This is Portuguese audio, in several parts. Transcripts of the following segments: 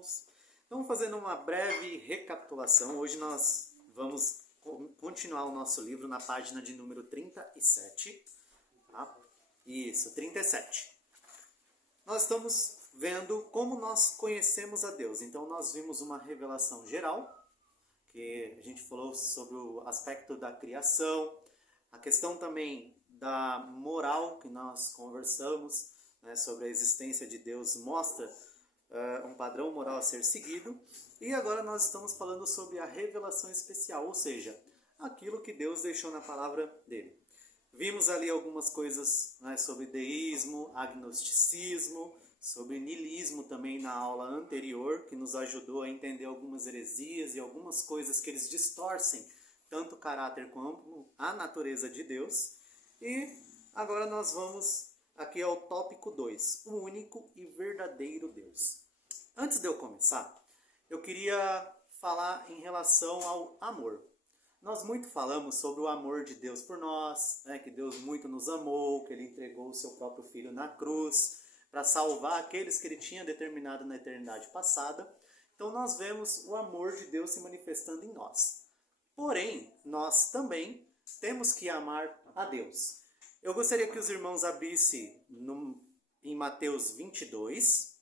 irmãos? Então, fazendo uma breve recapitulação, hoje nós vamos continuar o nosso livro na página de número 37. Tá? Isso, 37. Nós estamos vendo como nós conhecemos a Deus. Então, nós vimos uma revelação geral, que a gente falou sobre o aspecto da criação, a questão também da moral, que nós conversamos, né, sobre a existência de Deus, mostra um padrão moral a ser seguido. E agora nós estamos falando sobre a revelação especial, ou seja, aquilo que Deus deixou na palavra dele. Vimos ali algumas coisas, né, sobre deísmo, agnosticismo, sobre niilismo também na aula anterior, que nos ajudou a entender algumas heresias e algumas coisas que eles distorcem, tanto o caráter como a natureza de Deus. E agora nós vamos aqui ao tópico 2, o único e verdadeiro Deus. Antes de eu começar, eu queria falar em relação ao amor. Nós muito falamos sobre o amor de Deus por nós, né, que Deus muito nos amou, que Ele entregou o seu próprio Filho na cruz para salvar aqueles que Ele tinha determinado na eternidade passada. Então nós vemos o amor de Deus se manifestando em nós. Porém, nós também temos que amar a Deus. Eu gostaria que os irmãos abrissem em Mateus 22.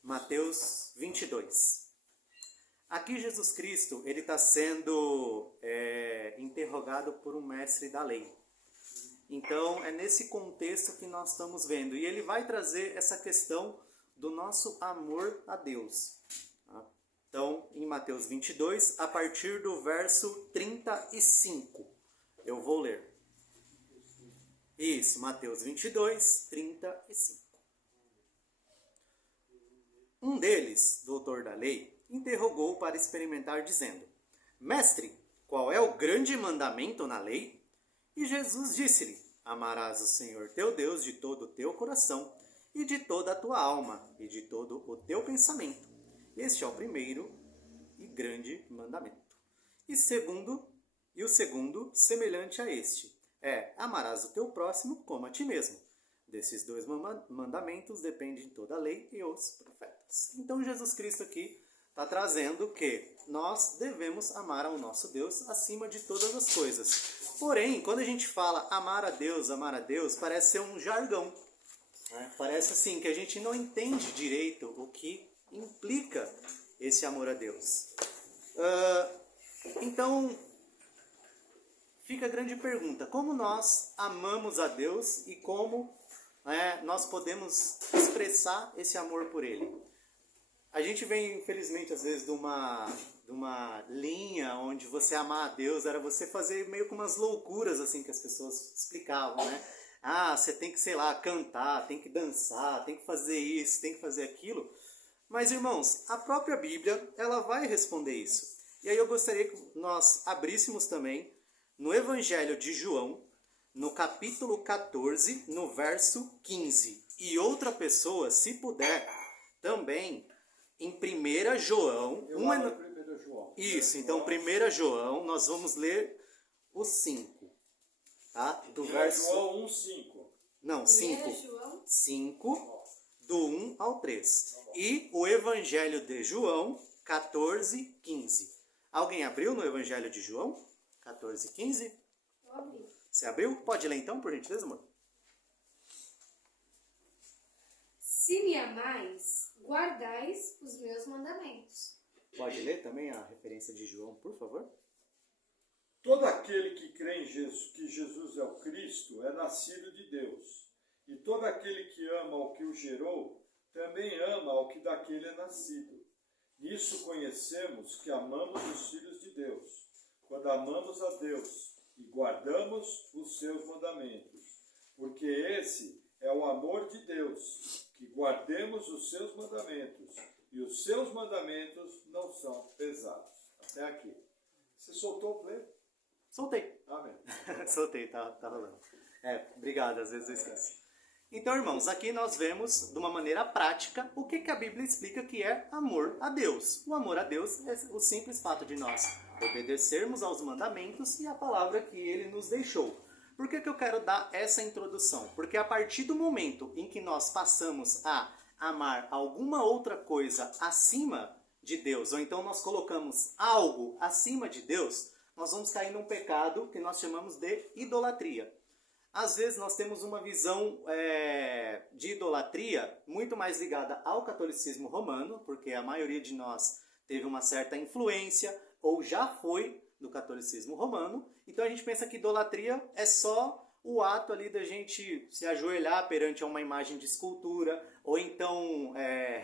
Mateus 22. Aqui Jesus Cristo, ele está sendo interrogado por um mestre da lei. Então, é nesse contexto que nós estamos vendo. E ele vai trazer essa questão do nosso amor a Deus. Tá? Então, em Mateus 22, a partir do verso 35. Eu vou ler. Isso, Mateus 22, 35. Um deles, doutor da lei, interrogou para experimentar, dizendo: Mestre, qual é o grande mandamento na lei? E Jesus disse-lhe: Amarás o Senhor teu Deus de todo o teu coração, e de toda a tua alma, e de todo o teu pensamento. Este é o primeiro e grande mandamento. E o segundo, semelhante a este, amarás o teu próximo como a ti mesmo. Desses dois mandamentos dependem toda a lei e os profetas. Então Jesus Cristo aqui está trazendo que nós devemos amar ao nosso Deus acima de todas as coisas. Porém, quando a gente fala amar a Deus, parece ser um jargão. Né? Parece assim que a gente não entende direito o que implica esse amor a Deus. Então, fica a grande pergunta: como nós amamos a Deus e como nós podemos expressar esse amor por Ele? A gente vem, infelizmente, às vezes, de uma linha onde você amar a Deus era você fazer meio que umas loucuras assim que as pessoas explicavam, né? Ah, você tem que, sei lá, cantar, tem que dançar, tem que fazer isso, tem que fazer aquilo. Mas, irmãos, a própria Bíblia, ela vai responder isso. E aí eu gostaria que nós abríssemos também no Evangelho de João, no capítulo 14, no verso 15. E outra pessoa, se puder, também em 1 João. Isso, então 1 João, nós vamos ler o 5. Tá? Do verso... João 1, 5. Não, 5. 5, do 1 ao 3. E o Evangelho de João, 14, 15. Alguém abriu no Evangelho de João? 14, 15? Você abriu? Pode ler então, por gentileza, amor? Se me amais, guardais os meus mandamentos. Pode ler também a referência de João, por favor? Todo aquele que crê em Jesus, que Jesus é o Cristo, é nascido de Deus. E todo aquele que ama ao que o gerou, também ama ao que daquele é nascido. Nisso conhecemos que amamos os filhos de Deus, quando amamos a Deus e guardamos os seus mandamentos. Porque esse é o amor de Deus, que guardemos os seus mandamentos, e os seus mandamentos não são pesados. Até aqui. Você soltou o play? Soltei. Amém. Soltei, tá rolando. Obrigado, às vezes eu esqueço. Então, irmãos, aqui nós vemos, de uma maneira prática, o que a Bíblia explica que é amor a Deus. O amor a Deus é o simples fato de nós obedecermos aos mandamentos e à palavra que Ele nos deixou. Por que eu quero dar essa introdução? Porque a partir do momento em que nós passamos a amar alguma outra coisa acima de Deus, ou então nós colocamos algo acima de Deus, nós vamos cair num pecado que nós chamamos de idolatria. Às vezes nós temos uma visão de idolatria muito mais ligada ao catolicismo romano, porque a maioria de nós teve uma certa influência ou já foi do catolicismo romano. Então a gente pensa que idolatria é só o ato ali da gente se ajoelhar perante uma imagem de escultura, ou então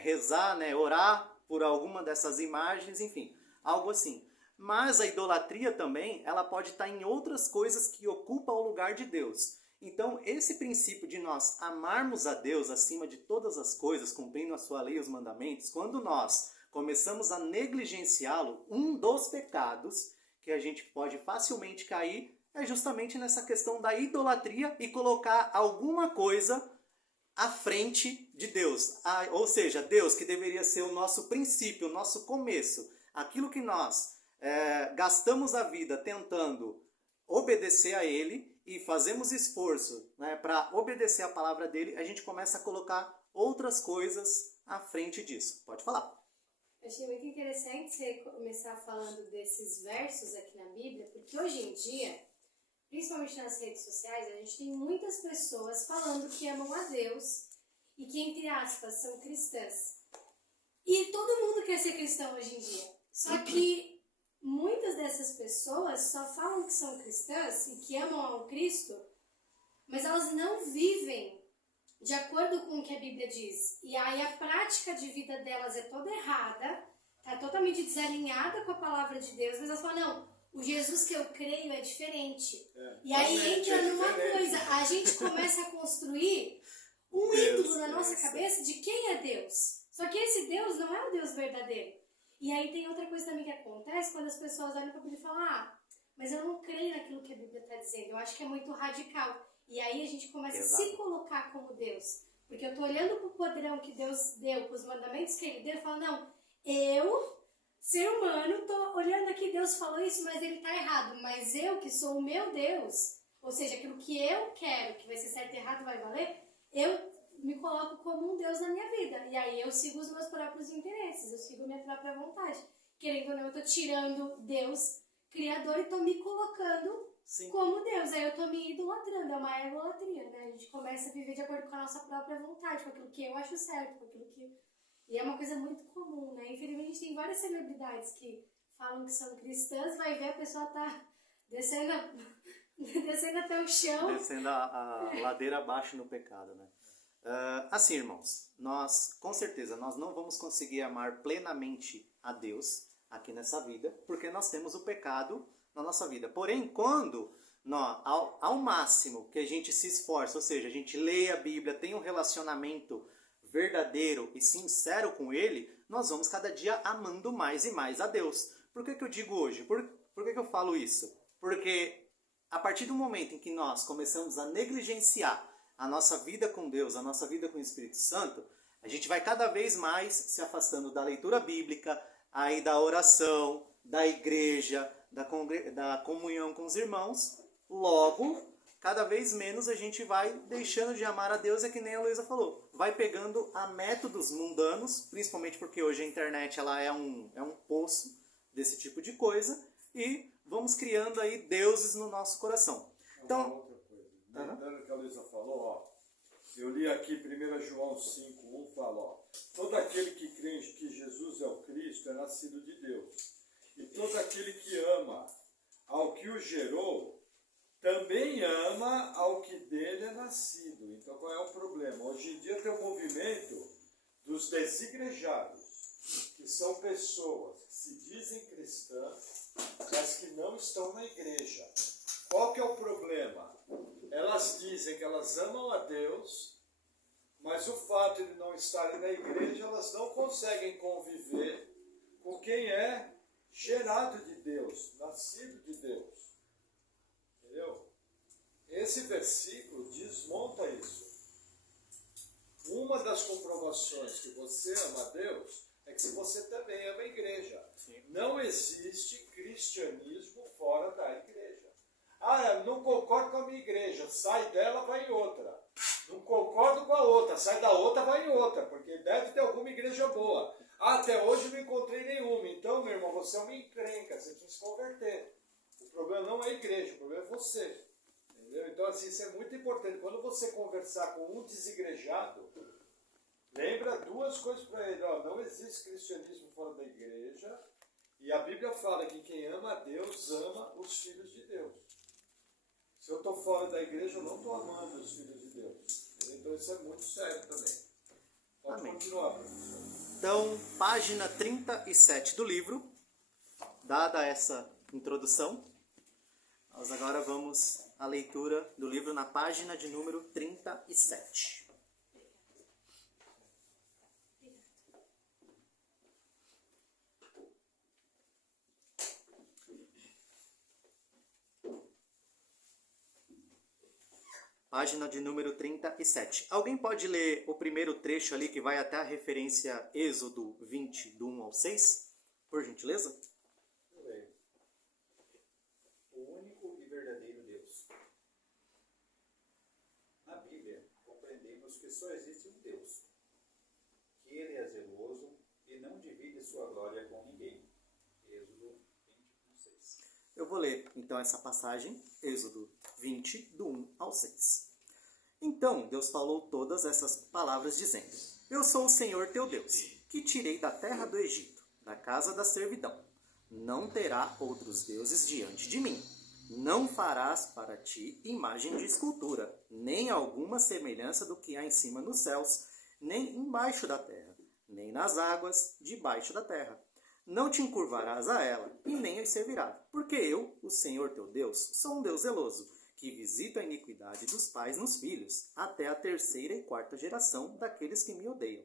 rezar, né, orar por alguma dessas imagens, enfim, algo assim. Mas a idolatria também, ela pode estar em outras coisas que ocupam o lugar de Deus. Então, esse princípio de nós amarmos a Deus acima de todas as coisas, cumprindo a sua lei e os mandamentos, quando nós começamos a negligenciá-lo, um dos pecados que a gente pode facilmente cair é justamente nessa questão da idolatria e colocar alguma coisa à frente de Deus. Ou seja, Deus que deveria ser o nosso princípio, o nosso começo, aquilo que nós gastamos a vida tentando obedecer a Ele e fazemos esforço, né, para obedecer a palavra dele, a gente começa a colocar outras coisas à frente disso. Pode falar. Eu achei muito interessante você começar falando desses versos aqui na Bíblia, porque hoje em dia, principalmente nas redes sociais, a gente tem muitas pessoas falando que amam a Deus e que, entre aspas, são cristãs. E todo mundo quer ser cristão hoje em dia. Só que muitas dessas pessoas só falam que são cristãs e que amam ao Cristo, mas elas não vivem de acordo com o que a Bíblia diz. E aí a prática de vida delas é toda errada, tá totalmente desalinhada com a palavra de Deus, mas elas falam, não, o Jesus que eu creio é diferente. E aí entra numa coisa, a gente começa a construir um ídolo na nossa cabeça de quem é Deus. Só que esse Deus não é o Deus verdadeiro. E aí tem outra coisa também que acontece quando as pessoas olham para a Bíblia e falam, mas eu não creio naquilo que a Bíblia está dizendo, eu acho que é muito radical. E aí a gente começa a se colocar como Deus. Porque eu estou olhando para o padrão que Deus deu, para os mandamentos que Ele deu, e falo, não, eu, ser humano, estou olhando aqui, Deus falou isso, mas Ele está errado. Mas eu, que sou o meu Deus, ou seja, aquilo que eu quero, que vai ser certo e errado, vai valer, eu me coloco como um Deus na minha vida. E aí eu sigo os meus próprios interesses, eu sigo a minha própria vontade. Querendo ou não, eu estou tirando Deus, Criador, e estou me colocando como Deus. Aí eu estou me idolatrando, é uma idolatria, né? A gente começa a viver de acordo com a nossa própria vontade, com aquilo que eu acho certo, com aquilo que... E é uma coisa muito comum, né? Infelizmente tem várias celebridades que falam que são cristãs, vai ver a pessoa tá descendo até o chão. Descendo a ladeira abaixo no pecado, né? Assim, irmãos, nós, com certeza, nós não vamos conseguir amar plenamente a Deus aqui nessa vida, porque nós temos o pecado na nossa vida. Porém, quando ao máximo que a gente se esforça, ou seja, a gente lê a Bíblia, tem um relacionamento verdadeiro e sincero com Ele, nós vamos cada dia amando mais e mais a Deus. Por que eu digo hoje? Por que eu falo isso? Porque a partir do momento em que nós começamos a negligenciar a nossa vida com Deus, a nossa vida com o Espírito Santo, a gente vai cada vez mais se afastando da leitura bíblica, aí da oração, da igreja, da comunhão com os irmãos. Logo, cada vez menos a gente vai deixando de amar a Deus, é que nem a Luísa falou. Vai pegando a métodos mundanos, principalmente porque hoje a internet ela é um poço desse tipo de coisa, e vamos criando aí deuses no nosso coração. Então, lembrando que a Luísa falou, eu li aqui 1 João 5:1, fala, todo aquele que crê que Jesus é o Cristo é nascido de Deus. E todo aquele que ama ao que o gerou, também ama ao que dele é nascido. Então qual é o problema? Hoje em dia tem um movimento dos desigrejados, que são pessoas que se dizem cristãs, mas que não estão na igreja. Qual que é o problema? Elas dizem que elas amam a Deus, mas o fato de não estarem na igreja, elas não conseguem conviver com quem é gerado de Deus, nascido de Deus. Entendeu? Esse versículo desmonta isso. Uma das comprovações que você ama a Deus é que você também ama a igreja. Sim. Não existe cristianismo fora da igreja. Eu não concordo com a minha igreja, sai dela, vai em outra. Não concordo com a outra, sai da outra, vai em outra. Porque igreja boa. Até hoje não encontrei nenhuma. Então, meu irmão, você é uma encrenca, você precisa se converter. O problema não é a igreja, o problema é você. Entendeu? Então, assim, isso é muito importante. Quando você conversar com um desigrejado, lembra duas coisas para ele. Ó, não existe cristianismo fora da igreja. E a Bíblia fala que quem ama a Deus ama os filhos de Deus. Se eu estou fora da igreja, eu não estou amando os filhos de Deus. Então isso é muito sério também. Pode Amém. continuar, professor. Então, página 37 do livro, dada essa introdução, nós agora vamos à leitura do livro na página de número 37. Página de número 37. Alguém pode ler o primeiro trecho ali que vai até a referência Êxodo 20, do 1 ao 6? Por gentileza? Eu leio. O único e verdadeiro Deus. Na Bíblia, compreendemos que só existe um Deus, que Ele é zeloso e não divide sua glória com ninguém. Êxodo 20, 6. Eu vou ler então essa passagem, Êxodo 20, do 1 ao 6. Então Deus falou todas essas palavras dizendo: Eu sou o Senhor teu Deus, que tirei da terra do Egito, da casa da servidão. Não terá outros deuses diante de mim. Não farás para ti imagem de escultura, nem alguma semelhança do que há em cima nos céus, nem embaixo da terra, nem nas águas debaixo da terra. Não te encurvarás a ela, e nem as servirás, porque eu, o Senhor teu Deus, sou um Deus zeloso, que visita a iniquidade dos pais nos filhos, até a terceira e quarta geração daqueles que me odeiam.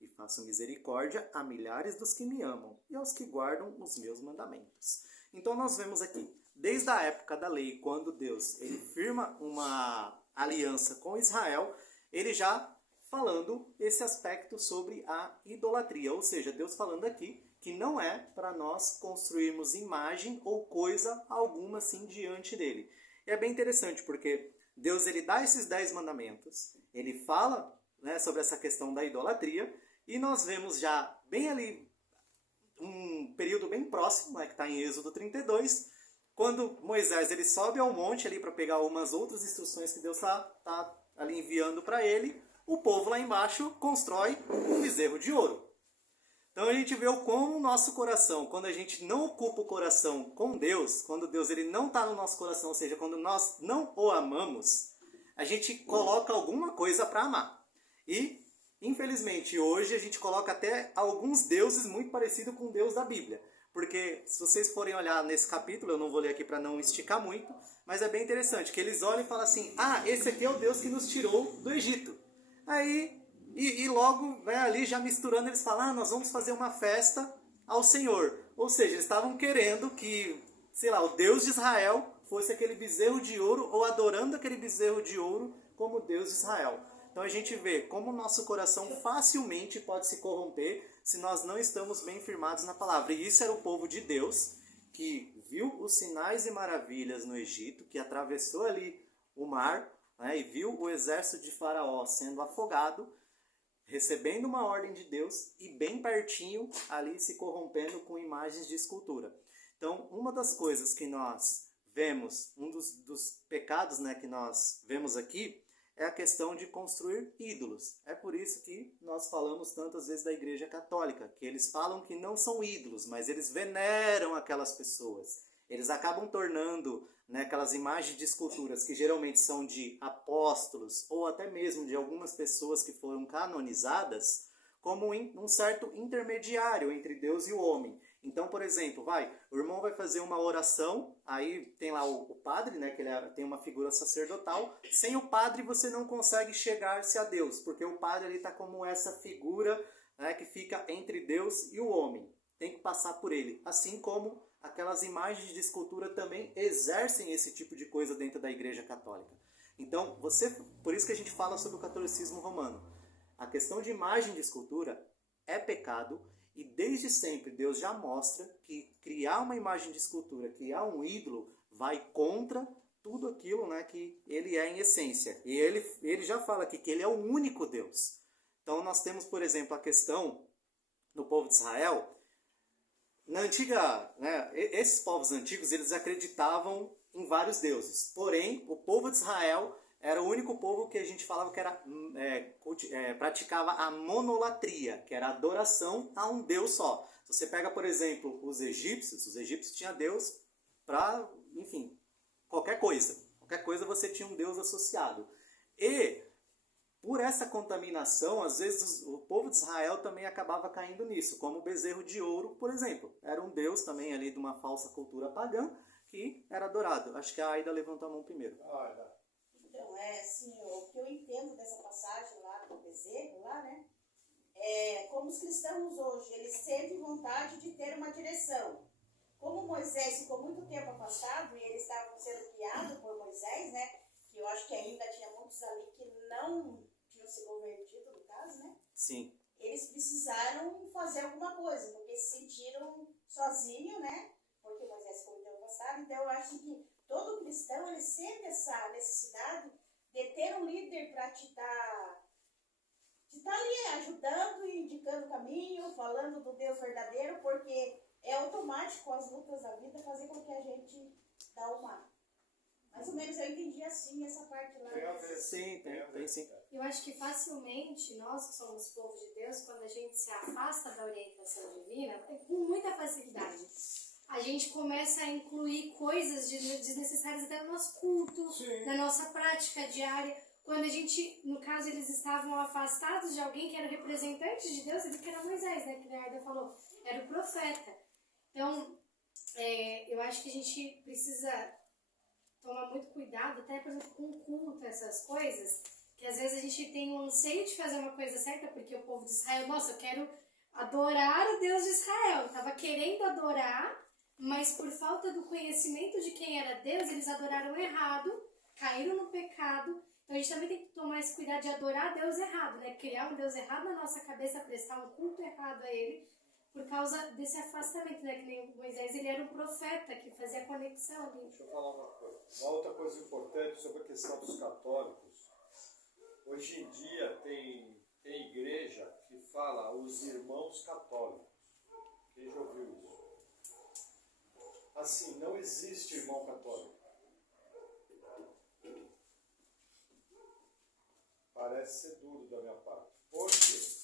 E faço misericórdia a milhares dos que me amam, e aos que guardam os meus mandamentos. Então nós vemos aqui, desde a época da lei, quando Deus ele firma uma aliança com Israel, ele já falando esse aspecto sobre a idolatria, ou seja, Deus falando aqui que não é para nós construirmos imagem ou coisa alguma assim diante dele. E é bem interessante porque Deus ele dá esses 10 mandamentos, ele fala, né, sobre essa questão da idolatria, e nós vemos já bem ali um período bem próximo, né, que está em Êxodo 32, quando Moisés ele sobe ao monte ali para pegar algumas outras instruções que Deus está ali enviando para ele, o povo lá embaixo constrói um bezerro de ouro. Então a gente vê o como o nosso coração, quando a gente não ocupa o coração com Deus, quando Deus ele não está no nosso coração, ou seja, quando nós não o amamos, a gente coloca alguma coisa para amar. E, infelizmente, hoje a gente coloca até alguns deuses muito parecidos com o Deus da Bíblia. Porque se vocês forem olhar nesse capítulo, eu não vou ler aqui para não esticar muito, mas é bem interessante que eles olham e falam assim: ah, esse aqui é o Deus que nos tirou do Egito. Aí... E logo, né, ali já misturando, eles falam, nós vamos fazer uma festa ao Senhor. Ou seja, eles estavam querendo que, sei lá, o Deus de Israel fosse aquele bezerro de ouro, ou adorando aquele bezerro de ouro como Deus de Israel. Então a gente vê como o nosso coração facilmente pode se corromper se nós não estamos bem firmados na palavra. E isso era o povo de Deus, que viu os sinais e maravilhas no Egito, que atravessou ali o mar, né, e viu o exército de Faraó sendo afogado, recebendo uma ordem de Deus e bem pertinho ali se corrompendo com imagens de escultura. Então, uma das coisas que nós vemos, um dos pecados, né, que nós vemos aqui, é a questão de construir ídolos. É por isso que nós falamos tantas vezes da Igreja Católica, que eles falam que não são ídolos, mas eles veneram aquelas pessoas. Eles acabam tornando, né, aquelas imagens de esculturas que geralmente são de apóstolos ou até mesmo de algumas pessoas que foram canonizadas como um certo intermediário entre Deus e o homem. Então, por exemplo, o irmão vai fazer uma oração, aí tem lá o padre, né, que ele tem uma figura sacerdotal. Sem o padre você não consegue chegar-se a Deus, porque o padre está como essa figura, né, que fica entre Deus e o homem. Tem que passar por ele, assim como aquelas imagens de escultura também exercem esse tipo de coisa dentro da Igreja Católica. Então, por isso que a gente fala sobre o catolicismo romano. A questão de imagem de escultura é pecado e desde sempre Deus já mostra que criar uma imagem de escultura, criar um ídolo, vai contra tudo aquilo, né, que ele é em essência. E ele já fala aqui que ele é o único Deus. Então, nós temos, por exemplo, a questão no povo de Israel, na antiga, né, esses povos antigos, eles acreditavam em vários deuses. Porém, o povo de Israel era o único povo que a gente falava que era, praticava a monolatria, que era a adoração a um Deus só. Se você pega, por exemplo, os egípcios tinham Deus para, enfim, qualquer coisa. Qualquer coisa você tinha um Deus associado. E, por essa contaminação, às vezes o povo de Israel também acabava caindo nisso, como o bezerro de ouro, por exemplo. Era um Deus também ali de uma falsa cultura pagã que era adorado. Acho que a Aida levantou a mão primeiro. Então, assim, o que eu entendo dessa passagem lá do bezerro, lá, né? Como os cristãos hoje, eles sentem vontade de ter uma direção. Como Moisés ficou muito tempo afastado e eles estavam sendo guiados por Moisés, né? Que eu acho que ainda tinha muitos ali que não tinham se convertido, no caso, né? Sim. Eles precisaram fazer alguma coisa, porque se sentiram sozinhos, né? Porque Moisés ficou muito afastado. Então, eu acho que todo cristão, ele sente essa necessidade de ter um líder para te estar ali ajudando e indicando o caminho, falando do Deus verdadeiro, porque é automático as lutas da vida fazer com que a gente dá uma... Mais ou menos eu entendi assim essa parte lá. Sim, tem sim. Eu acho que facilmente, nós que somos povo de Deus, quando a gente se afasta da orientação divina, com muita facilidade, a gente começa a incluir coisas desnecessárias até no nosso culto, na nossa prática diária. Quando a gente, no caso, eles estavam afastados de alguém que era representante de Deus, ele que era Moisés, né, que a Aida falou, era o profeta. Então, eu acho que a gente precisa tomar muito cuidado, até, por exemplo, com o culto, essas coisas, que às vezes a gente tem um anseio de fazer uma coisa certa, porque o povo de Israel, nossa, eu quero adorar o Deus de Israel, eu estava querendo adorar, mas por falta do conhecimento de quem era Deus, eles adoraram errado, caíram no pecado. Então a gente também tem que tomar esse cuidado de adorar Deus errado, né? Criar um Deus errado na nossa cabeça, prestar um culto errado a Ele, por causa desse afastamento, né? Que nem Moisés, ele era um profeta que fazia conexão ali. Deixa eu falar uma coisa. Uma outra coisa importante sobre a questão dos católicos. Hoje em dia tem igreja que fala os irmãos católicos. Quem já ouviu isso? Assim, não existe irmão católico. Parece ser duro da minha parte. Por quê?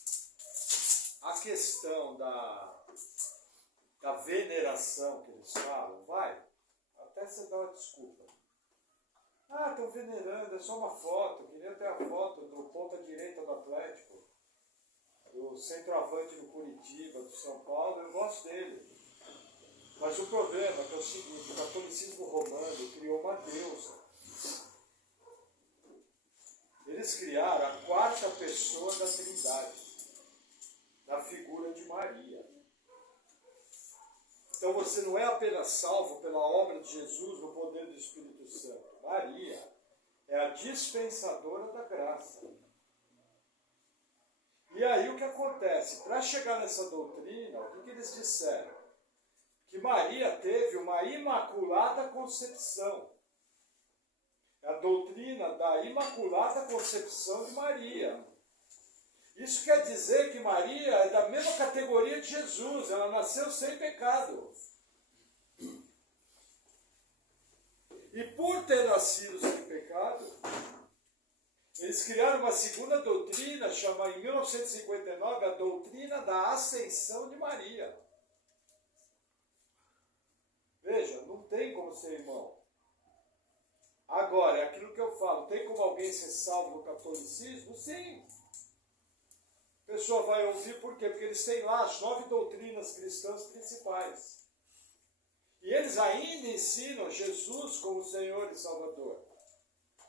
A questão da veneração que eles falam, até você dá uma desculpa. Estão venerando, é só uma foto. Queria ter a foto do ponta direita do Atlético, do centroavante do Curitiba, do São Paulo, eu gosto dele. Mas o problema é que é o seguinte, o catolicismo romano criou uma deusa. Eles criaram a quarta pessoa da Trindade, na figura de Maria. Então você não é apenas salvo pela obra de Jesus no poder do Espírito Santo. Maria é a dispensadora da graça. E aí o que acontece? Para chegar nessa doutrina, o que eles disseram? Que Maria teve uma imaculada concepção. É a doutrina da imaculada concepção de Maria. Isso quer dizer que Maria é da mesma categoria de Jesus, ela nasceu sem pecado. E por ter nascido sem pecado, eles criaram uma segunda doutrina, chamada em 1959 a doutrina da ascensão de Maria. Veja, não tem como ser irmão. Agora, é aquilo que eu falo, tem como alguém ser salvo no catolicismo? Sim. A pessoa vai ouvir por quê? Porque eles têm lá as 9 doutrinas cristãs principais. E eles ainda ensinam Jesus como Senhor e Salvador.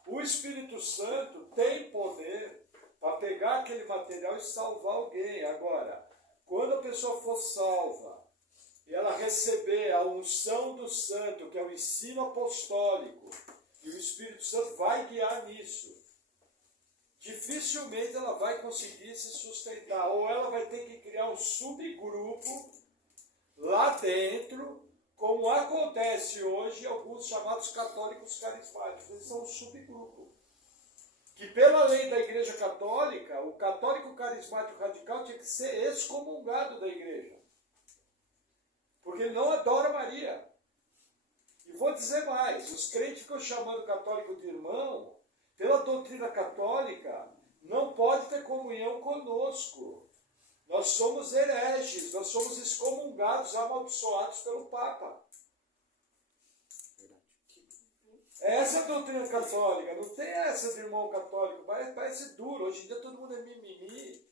O Espírito Santo tem poder para pegar aquele material e salvar alguém. Agora, quando a pessoa for salva e ela receber a unção do Santo, que é o ensino apostólico, e o Espírito Santo vai guiar nisso, dificilmente ela vai conseguir se sustentar, ou ela vai ter que criar um subgrupo lá dentro, como acontece hoje em alguns chamados católicos carismáticos. Eles são um subgrupo, que que pela lei da Igreja Católica, o católico carismático radical tinha que ser excomungado da igreja. Porque ele não adora Maria. E vou dizer mais, os crentes ficam chamando o católico de irmão, pela doutrina católica, não pode ter comunhão conosco. Nós somos hereges, nós somos excomungados, amaldiçoados pelo Papa. Essa é a doutrina católica, não tem essa de irmão católico, parece duro, hoje em dia todo mundo é mimimi.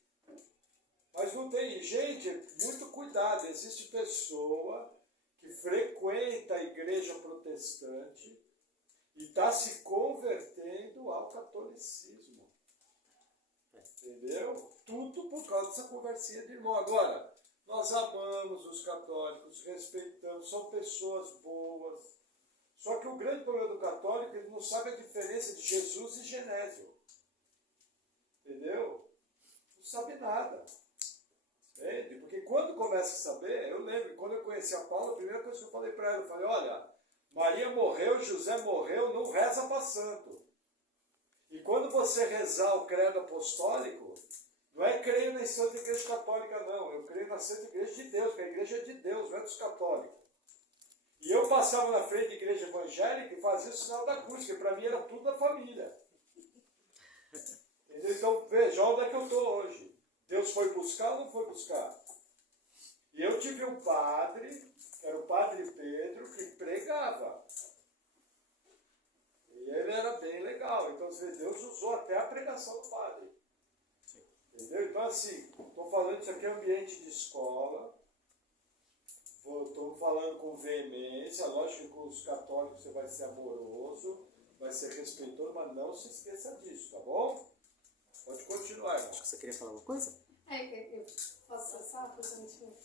Mas não tem, gente, muito cuidado, existe pessoa que frequenta a igreja protestante e está se convertendo ao catolicismo. Entendeu? Tudo por causa dessa conversinha de irmão. Agora, nós amamos os católicos, respeitamos, são pessoas boas. Só que o grande problema do católico, ele não sabe a diferença de Jesus e Genésio. Entendeu? Não sabe nada. Entende? Porque quando começa a saber, eu lembro, quando eu conheci a Paula, a primeira coisa que eu falei para ela, eu falei, olha, Maria morreu, José morreu, não reza para santo. E quando você rezar o credo apostólico, não é creio na Santa Igreja Católica, não. Eu creio na Santa Igreja de Deus, porque a igreja é de Deus, não é dos católicos. E eu passava na frente da igreja evangélica e fazia o sinal da cruz, que para mim era tudo da família. Entendeu? Então, veja, onde é que eu estou hoje. Deus foi buscar ou não foi buscar? E eu tive um padre, que era o Padre Pedro, que pregava. E ele era bem legal. Então, Deus usou até a pregação do padre. Entendeu? Então, assim, estou falando isso aqui é ambiente de escola. Estou falando com veemência. Lógico que com os católicos você vai ser amoroso, vai ser respeitoso, mas não se esqueça disso, tá bom? Pode continuar, irmão. Acho que você queria falar alguma coisa? Eu posso só fazer um último?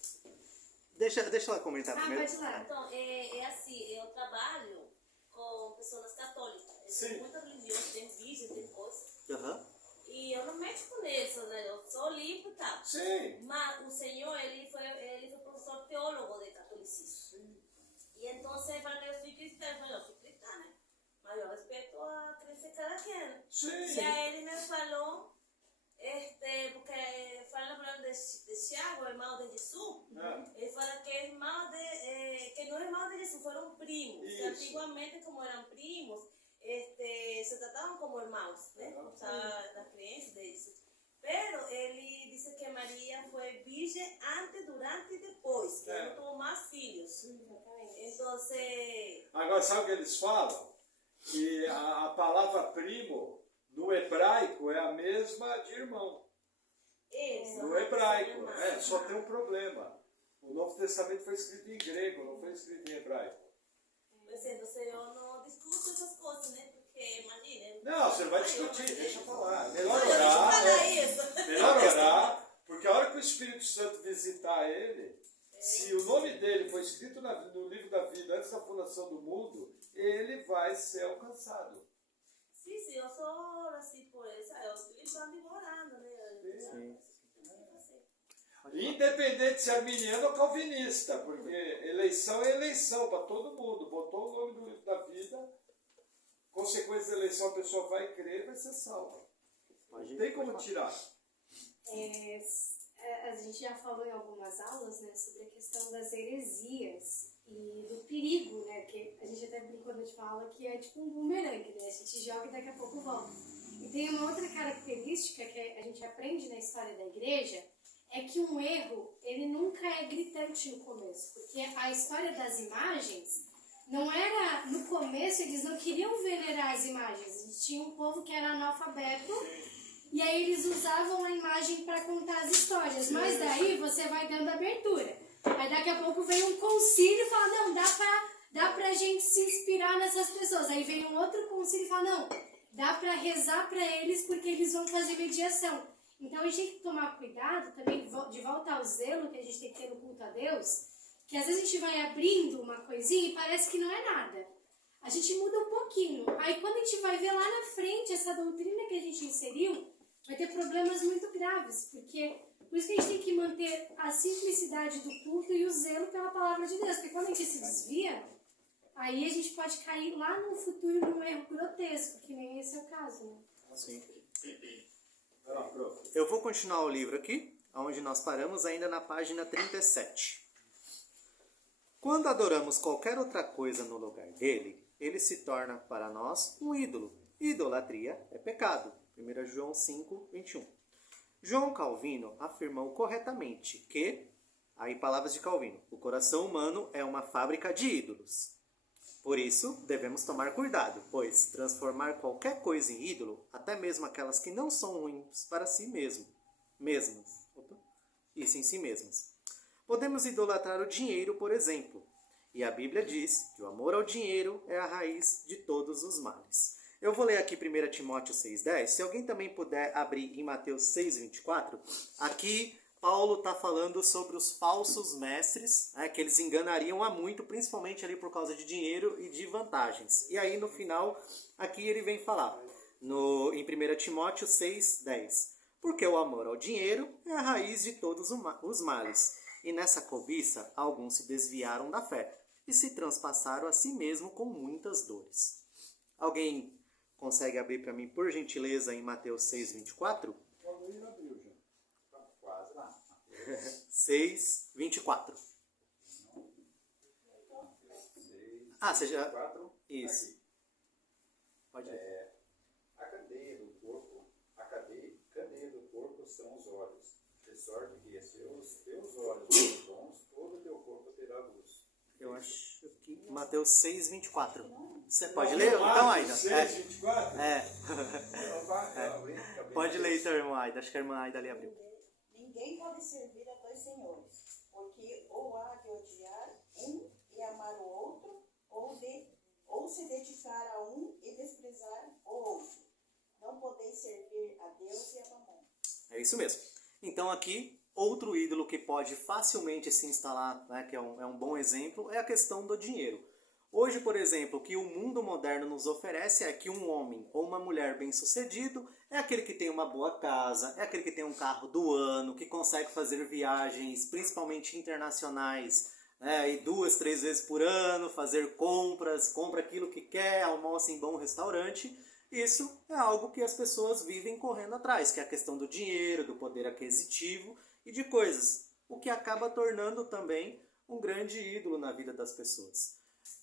Deixa ela comentar primeiro. Pode ir lá. Então, é assim, eu trabalho com pessoas católicas. Sim. Tem muitas religiões, tem vídeos, tem coisas. Aham. E eu não mexo com isso, né? Eu sou livre e tal. Sim. Mas o Senhor, ele foi professor teólogo de catolicismo. Sim. E então ele fala que eu sou cristã. Eu falei, eu sou cristã, né? Mas eu respeito a crença de cada quem. Sim. E aí ele me falou, porque fala falando de Tiago, irmão de Jesus. Ele fala que é irmão que não é irmão de Jesus, foram primos. Isso. Que antigamente, como eram primos, se tratavam como irmãos, né? O sea, la creencia de eso. Pero ele disse que Maria foi virgem antes, durante e depois, que ela não tomou mais filhos. Então, Agora, sabe o que eles falam? Que a palavra primo, no hebraico, é a mesma de irmão. isso, No hebraico. Só tem um problema. O Novo Testamento foi escrito em grego, não foi escrito em hebraico. Mas então, eu não discuto essas coisas, né? Porque, imagina... Não, você não vai discutir, deixa eu falar. Melhor Não, eu orar. não falar isso. Melhor orar, porque a hora que o Espírito Santo visitar ele, se o nome dele foi escrito no livro da vida antes da fundação do mundo, ele vai ser alcançado. Sim, eu sou assim por isso. Eu estou limpando e orando, né? Sim. Independente se é arminiano ou calvinista, porque eleição é eleição para todo mundo. Botou o nome do livro da vida, consequência da eleição, a pessoa vai crer e vai ser salva. Não tem como tirar. A gente já falou em algumas aulas, né, sobre a questão das heresias e do perigo, né, que a gente até brincou na última aula que é tipo um bumerangue, né, a gente joga e daqui a pouco volta. E tem uma outra característica que a gente aprende na história da igreja, é que um erro, ele nunca é gritante no começo, porque a história das imagens não era, no começo eles não queriam venerar as imagens, eles tinham um povo que era analfabeto, e aí eles usavam a imagem para contar as histórias, mas daí você vai dando abertura. Aí daqui a pouco vem um concílio e fala, não, dá pra gente se inspirar nessas pessoas. Aí vem um outro concílio e fala, não, dá pra rezar pra eles porque eles vão fazer mediação. Então a gente tem que tomar cuidado também, de volta ao zelo que a gente tem que ter no culto a Deus, que às vezes a gente vai abrindo uma coisinha e parece que não é nada. A gente muda um pouquinho. Aí quando a gente vai ver lá na frente essa doutrina que a gente inseriu, vai ter problemas muito graves, porque por isso que a gente tem que manter a simplicidade do culto e o zelo pela palavra de Deus, porque quando a gente se desvia, aí a gente pode cair lá no futuro num erro grotesco, que nem esse é o caso, né? Sim. Vai lá, prof. Eu vou continuar o livro aqui, onde nós paramos ainda na página 37. Quando adoramos qualquer outra coisa no lugar dele, ele se torna para nós um ídolo. Idolatria é pecado. 1 João 5, 21. João Calvino afirmou corretamente que, aí palavras de Calvino, o coração humano é uma fábrica de ídolos. Por isso, devemos tomar cuidado, pois transformar qualquer coisa em ídolo, até mesmo aquelas que não são ruins para si mesmas. Isso em si mesmas. Podemos idolatrar o dinheiro, por exemplo. E a Bíblia diz que o amor ao dinheiro é a raiz de todos os males. Eu vou ler aqui 1 Timóteo 6,10. Se alguém também puder abrir em Mateus 6,24, aqui Paulo está falando sobre os falsos mestres, né, que eles enganariam a muito, principalmente ali por causa de dinheiro e de vantagens. E aí no final, aqui ele vem falar, em 1 Timóteo 6,10. Porque o amor ao dinheiro é a raiz de todos os males. E nessa cobiça, alguns se desviaram da fé e se transpassaram a si mesmo com muitas dores. Alguém consegue abrir para mim, por gentileza, em Mateus 6,24? O Luiz abriu já. Tá quase lá. 6,24. Ah, você já... 4. Isso. Pode ler. A candeia do corpo são os olhos. De sorte que se os teus olhos forem bons, todo o teu corpo terá luz. Eu acho que Mateus 6,24. Você pode ler? Então, Aida. 6,24? Pode ler então, irmã Aida. Acho que a irmã Aida ali abriu. Ninguém pode servir a dois senhores, porque ou há de odiar um e amar o outro, ou se dedicar a um e desprezar o outro. Não podeis servir a Deus e a Mamon. É isso mesmo. Então aqui, outro ídolo que pode facilmente se instalar, né, que é um bom exemplo, é a questão do dinheiro. Hoje, por exemplo, o que o mundo moderno nos oferece é que um homem ou uma mulher bem-sucedido é aquele que tem uma boa casa, é aquele que tem um carro do ano, que consegue fazer viagens, principalmente internacionais, né, e 2, 3 vezes por ano, fazer compras, compra aquilo que quer, almoça em bom restaurante. Isso é algo que as pessoas vivem correndo atrás, que é a questão do dinheiro, do poder aquisitivo e de coisas, o que acaba tornando também um grande ídolo na vida das pessoas.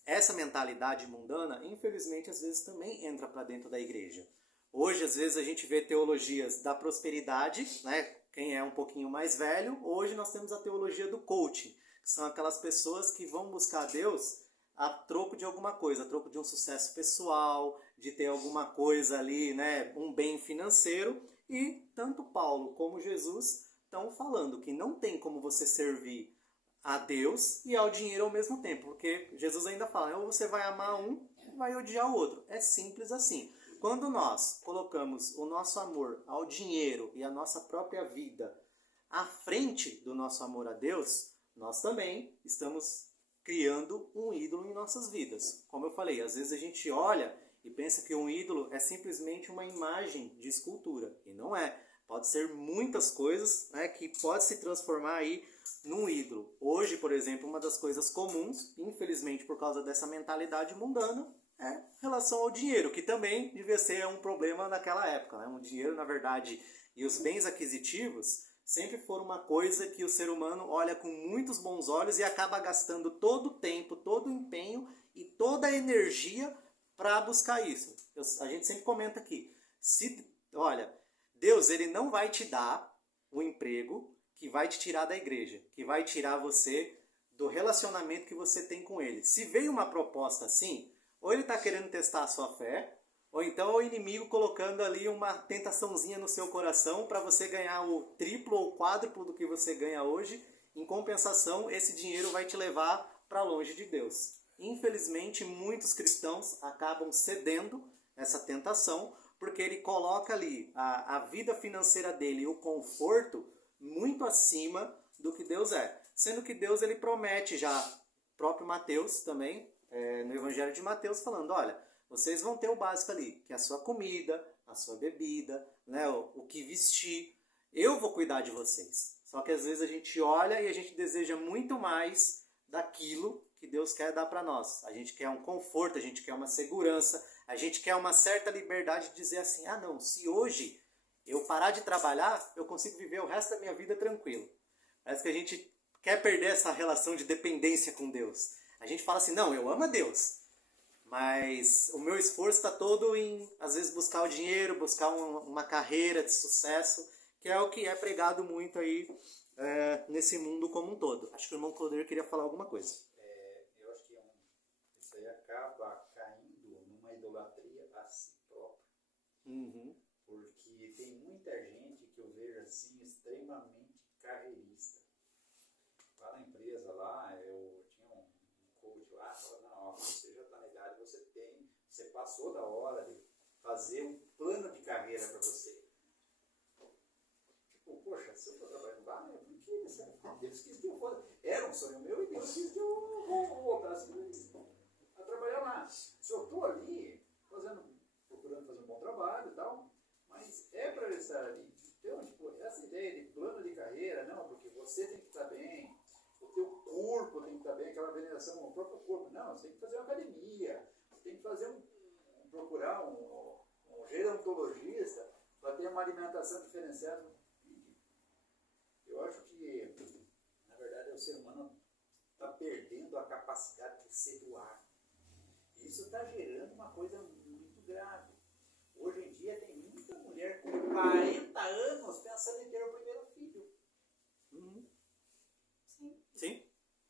Essa mentalidade mundana, infelizmente, às vezes também entra para dentro da igreja. Hoje, às vezes, a gente vê teologias da prosperidade, né? Quem é um pouquinho mais velho, hoje nós temos a teologia do coaching, que são aquelas pessoas que vão buscar Deus a troco de alguma coisa, a troco de um sucesso pessoal, de ter alguma coisa ali, né, um bem financeiro. E tanto Paulo como Jesus estão falando que não tem como você servir a Deus e ao dinheiro ao mesmo tempo, porque Jesus ainda fala, ou você vai amar um e vai odiar o outro. É simples assim. Quando nós colocamos o nosso amor ao dinheiro e a nossa própria vida à frente do nosso amor a Deus, nós também estamos criando um ídolo em nossas vidas. Como eu falei, às vezes a gente olha e pensa que um ídolo é simplesmente uma imagem de escultura. E não é. Pode ser muitas coisas, né, que pode se transformar aí num ídolo. Hoje, por exemplo, uma das coisas comuns, infelizmente por causa dessa mentalidade mundana, é relação ao dinheiro, que também devia ser um problema naquela época, né? O dinheiro, na verdade, e os bens aquisitivos sempre foram uma coisa que o ser humano olha com muitos bons olhos e acaba gastando todo o tempo, todo o empenho e toda a energia para buscar isso. A gente sempre comenta aqui, olha, Deus ele não vai te dar o emprego que vai te tirar da igreja, que vai tirar você do relacionamento que você tem com ele. Se veio uma proposta assim, ou ele está querendo testar a sua fé, ou então é o inimigo colocando ali uma tentaçãozinha no seu coração para você ganhar o triplo ou quádruplo do que você ganha hoje. Em compensação, esse dinheiro vai te levar para longe de Deus. Infelizmente, muitos cristãos acabam cedendo essa tentação, porque ele coloca ali a vida financeira dele, o conforto, muito acima do que Deus é. Sendo que Deus ele promete já, próprio Mateus também, no Evangelho de Mateus, falando, olha, vocês vão ter o básico ali, que é a sua comida, a sua bebida, né, o que vestir. Eu vou cuidar de vocês. Só que às vezes a gente olha e a gente deseja muito mais daquilo que Deus quer dar para nós. A gente quer um conforto, a gente quer uma segurança, a gente quer uma certa liberdade de dizer assim, ah não, se hoje eu parar de trabalhar, eu consigo viver o resto da minha vida tranquilo. Parece que a gente quer perder essa relação de dependência com Deus. A gente fala assim, não, eu amo a Deus, mas o meu esforço está todo em, às vezes, buscar o dinheiro, buscar uma carreira de sucesso, que é o que é pregado muito aí nesse mundo como um todo. Acho que o irmão Clodoir queria falar alguma coisa. Eu acho que isso aí acaba caindo numa idolatria a si próprio. Uhum. Porque tem muita gente que eu vejo assim, extremamente carreirista. Lá na empresa, lá, eu tinha um coach lá, falava, não, ó, você já está na idade, você passou da hora de fazer um plano de carreira para você. Tipo, poxa, se eu estou trabalhando lá, né, por que Deus quis que eu fosse? Era um sonho meu e Deus quis que eu voltasse a trabalhar lá. Se eu estou ali, procurando fazer um bom trabalho e tal, mas é para eu estar ali. Então, tipo, essa ideia de plano de carreira, não, porque você tem que estar bem, o teu corpo tem que estar bem, aquela veneração ao próprio corpo. Não, você tem que fazer uma academia, você tem que fazer procurar um gerontologista para ter uma alimentação diferenciada. Eu acho que, na verdade, o ser humano está perdendo a capacidade de se doar. Isso está gerando uma coisa muito grave. Hoje em dia tem muita mulher com 40 anos pensando em ter o primeiro filho. Uhum. Sim. Sim.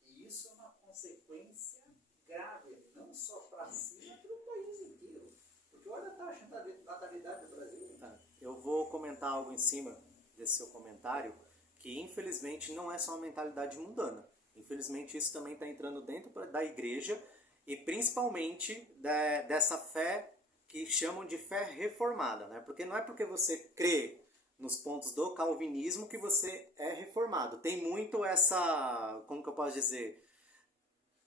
E isso é uma consequência grave, não só para si, mas para o país inteiro. Porque olha a taxa de natalidade do Brasil. Eu vou comentar algo em cima desse seu comentário, que infelizmente não é só uma mentalidade mundana. Infelizmente isso também está entrando dentro da igreja e principalmente dessa fé que chamam de fé reformada, né? Porque não é porque você crê nos pontos do calvinismo que você é reformado. Tem muito essa, como que eu posso dizer?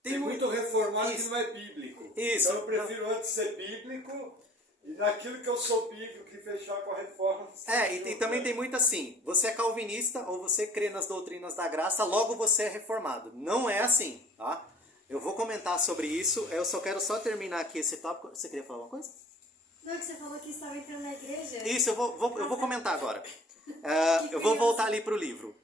Tem muito reformado Isso. que não é bíblico. Isso. Então eu prefiro antes ser bíblico e naquilo que eu sou bíblico que fechar com a reforma. E também tem muito assim, você é calvinista ou você crê nas doutrinas da graça, logo você é reformado. Não é assim, tá? Eu vou comentar sobre isso, eu só quero terminar aqui esse tópico. Você queria falar alguma coisa? Não, que você falou que estava entrando na igreja. Isso, eu vou comentar agora. Eu vou voltar ali para o livro.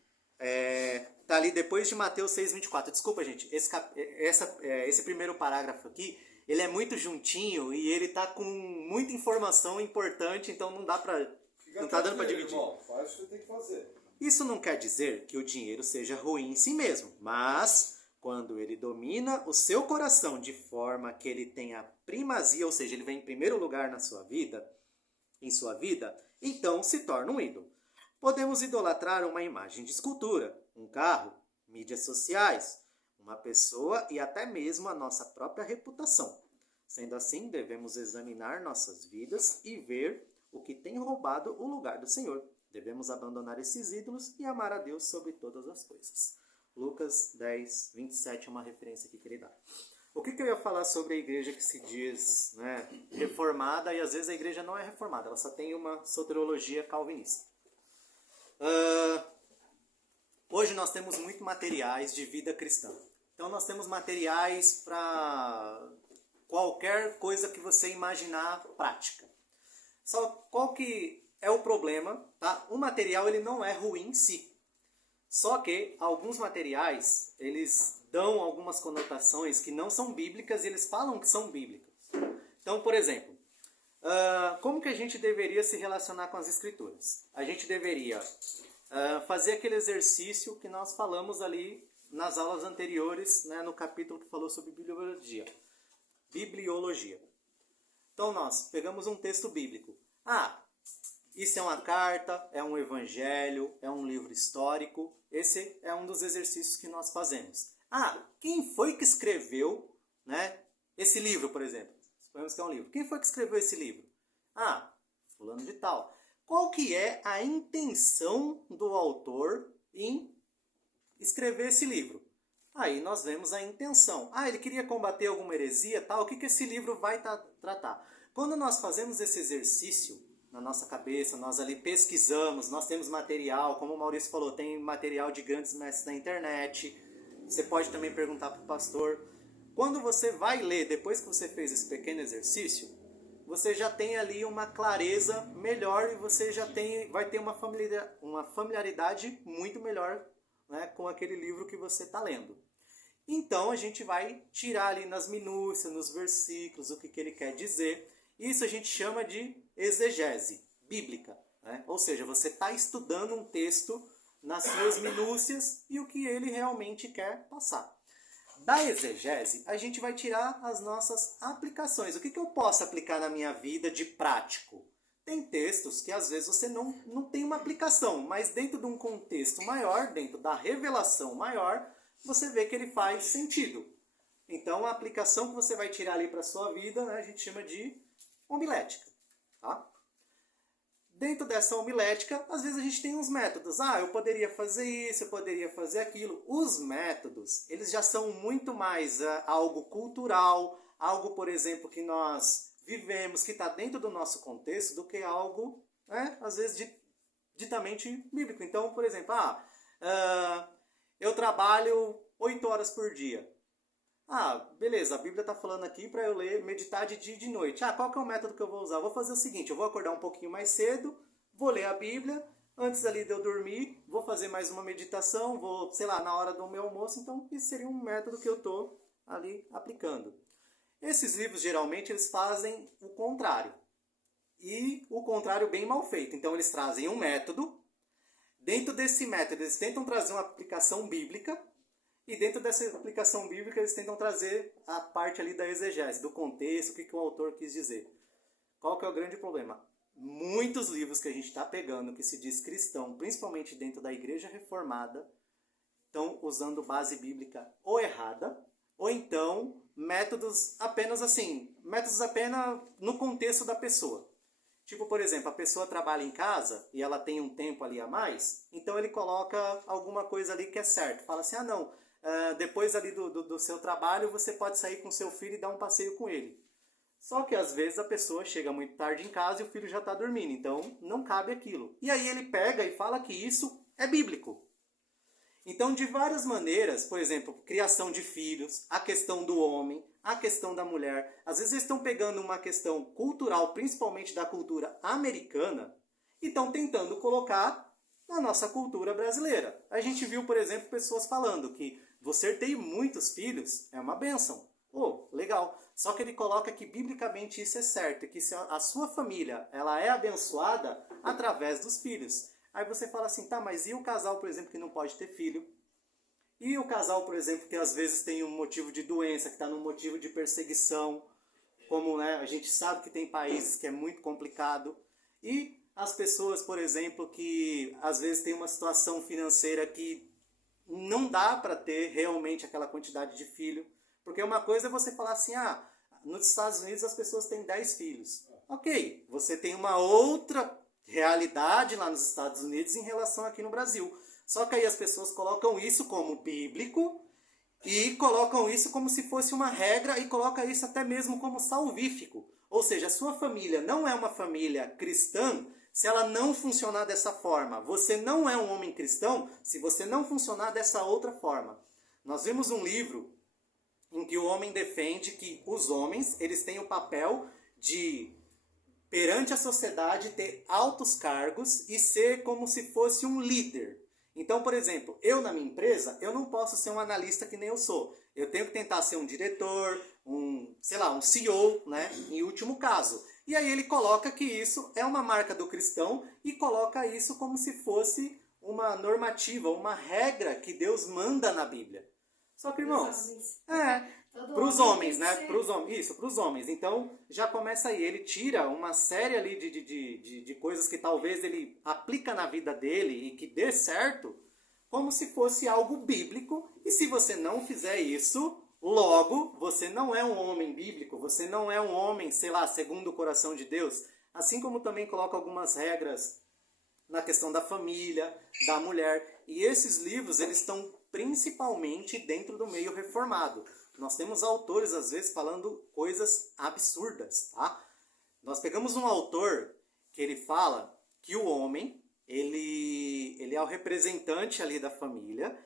Tá ali depois de Mateus 6:24. Desculpa, gente, esse primeiro parágrafo aqui, ele é muito juntinho e ele tá com muita informação importante, então não dá para não tá dando para dividir. Irmão, faz o que você tem que fazer. Isso não quer dizer que o dinheiro seja ruim em si mesmo, mas quando ele domina o seu coração de forma que ele tenha primazia, ou seja, ele vem em primeiro lugar em sua vida, então se torna um ídolo. Podemos idolatrar uma imagem de escultura, um carro, mídias sociais, uma pessoa e até mesmo a nossa própria reputação. Sendo assim, devemos examinar nossas vidas e ver o que tem roubado o lugar do Senhor. Devemos abandonar esses ídolos e amar a Deus sobre todas as coisas. Lucas 10:27 é uma referência que ele dá. O que eu ia falar sobre a igreja que se diz, né, reformada, e às vezes a igreja não é reformada, ela só tem uma soteriologia calvinista. Hoje nós temos muito materiais de vida cristã. Então nós temos materiais para qualquer coisa que você imaginar prática. Só qual que é o problema? Tá? O material ele não é ruim em si. Só que alguns materiais, eles dão algumas conotações que não são bíblicas e eles falam que são bíblicas. Então, por exemplo, como que a gente deveria se relacionar com as escrituras? A gente deveria fazer aquele exercício que nós falamos ali nas aulas anteriores, né, no capítulo que falou sobre bibliologia. Então nós pegamos um texto bíblico. Isso é uma carta, é um evangelho, é um livro histórico. Esse é um dos exercícios que nós fazemos. Quem foi que escreveu, né, esse livro, por exemplo? Suponhamos que é um livro. Quem foi que escreveu esse livro? Fulano de tal. Qual que é a intenção do autor em escrever esse livro? Aí nós vemos a intenção. Ele queria combater alguma heresia, tal. O que esse livro vai tratar? Quando nós fazemos esse exercício na nossa cabeça, nós ali pesquisamos, nós temos material, como o Maurício falou, tem material de grandes mestres na internet. Você pode também perguntar para o pastor. Quando você vai ler, depois que você fez esse pequeno exercício, você já tem ali uma clareza melhor e você já vai ter uma familiaridade muito melhor, né, com aquele livro que você está lendo. Então a gente vai tirar ali nas minúcias, nos versículos, o que ele quer dizer. Isso a gente chama de exegese bíblica, né? Ou seja, você está estudando um texto nas suas minúcias e o que ele realmente quer passar. Da exegese, a gente vai tirar as nossas aplicações. O que eu posso aplicar na minha vida de prático? Tem textos que às vezes você não tem uma aplicação, mas dentro de um contexto maior, dentro da revelação maior, você vê que ele faz sentido. Então a aplicação que você vai tirar ali para a sua vida, né, a gente chama de homilética. Tá? Dentro dessa homilética, às vezes a gente tem uns métodos. Eu poderia fazer isso, eu poderia fazer aquilo. Os métodos, eles já são muito mais algo cultural, algo, por exemplo, que nós vivemos, que está dentro do nosso contexto, do que algo, né, às vezes, ditamente bíblico. Então, por exemplo, eu trabalho 8 horas por dia. Beleza, a Bíblia está falando aqui para eu ler, meditar de dia e de noite. Qual que é o método que eu vou usar? Eu vou fazer o seguinte, eu vou acordar um pouquinho mais cedo, vou ler a Bíblia, antes ali de eu dormir, vou fazer mais uma meditação, vou, sei lá, na hora do meu almoço, então esse seria um método que eu estou ali aplicando. Esses livros, geralmente, eles fazem o contrário. E o contrário bem mal feito. Então, eles trazem um método, dentro desse método eles tentam trazer uma aplicação bíblica, e dentro dessa aplicação bíblica, eles tentam trazer a parte ali da exegese, do contexto, o que o autor quis dizer. Qual que é o grande problema? Muitos livros que a gente está pegando, que se diz cristão, principalmente dentro da igreja reformada, estão usando base bíblica ou errada, ou então métodos apenas no contexto da pessoa. Tipo, por exemplo, a pessoa trabalha em casa e ela tem um tempo ali a mais, então ele coloca alguma coisa ali que é certo. Fala assim, depois ali do seu trabalho, você pode sair com seu filho e dar um passeio com ele. Só que às vezes a pessoa chega muito tarde em casa e o filho já está dormindo, então não cabe aquilo. E aí ele pega e fala que isso é bíblico. Então, de várias maneiras, por exemplo, criação de filhos, a questão do homem, a questão da mulher, às vezes eles estão pegando uma questão cultural, principalmente da cultura americana, e estão tentando colocar na nossa cultura brasileira. A gente viu, por exemplo, pessoas falando que você ter muitos filhos é uma bênção. Legal. Só que ele coloca que biblicamente isso é certo, que a sua família ela é abençoada através dos filhos. Aí você fala assim, mas e o casal, por exemplo, que não pode ter filho? E o casal, por exemplo, que às vezes tem um motivo de doença, que está num motivo de perseguição, como, né, a gente sabe que tem países que é muito complicado. E as pessoas, por exemplo, que às vezes tem uma situação financeira que não dá para ter realmente aquela quantidade de filho. Porque uma coisa é você falar assim, nos Estados Unidos as pessoas têm 10 filhos. Ok, você tem uma outra realidade lá nos Estados Unidos em relação aqui no Brasil. Só que aí as pessoas colocam isso como bíblico e colocam isso como se fosse uma regra e colocam isso até mesmo como salvífico. Ou seja, a sua família não é uma família cristã se ela não funcionar dessa forma. Você não é um homem cristão se você não funcionar dessa outra forma. Nós vimos um livro em que o homem defende que os homens eles têm o papel de, perante a sociedade, ter altos cargos e ser como se fosse um líder. Então, por exemplo, eu na minha empresa, eu não posso ser um analista que nem eu sou. Eu tenho que tentar ser um diretor, um CEO, né, em último caso. E aí ele coloca que isso é uma marca do cristão e coloca isso como se fosse uma normativa, uma regra que Deus manda na Bíblia. Só que, irmãos, para os homens, né? Para os homens. Então, já começa aí. Ele tira uma série ali de coisas que talvez ele aplica na vida dele e que dê certo, como se fosse algo bíblico. E se você não fizer isso, logo, você não é um homem bíblico, você não é um homem, segundo o coração de Deus. Assim como também coloca algumas regras na questão da família, da mulher. E esses livros, eles estão principalmente dentro do meio reformado. Nós temos autores, às vezes, falando coisas absurdas, tá? Nós pegamos um autor que ele fala que o homem, ele é o representante ali da família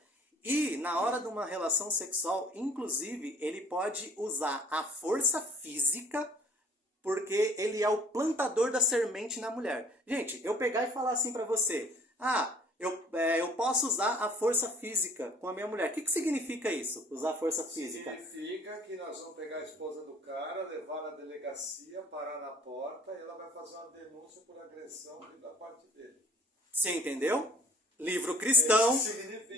e na hora de uma relação sexual, inclusive, ele pode usar a força física porque ele é o plantador da semente na mulher. Gente, eu pegar e falar assim pra você, eu posso usar a força física com a minha mulher. O que significa isso, usar a força física? Significa que nós vamos pegar a esposa do cara, levar na delegacia, parar na porta e ela vai fazer uma denúncia por agressão da parte dele. Você entendeu? Livro cristão,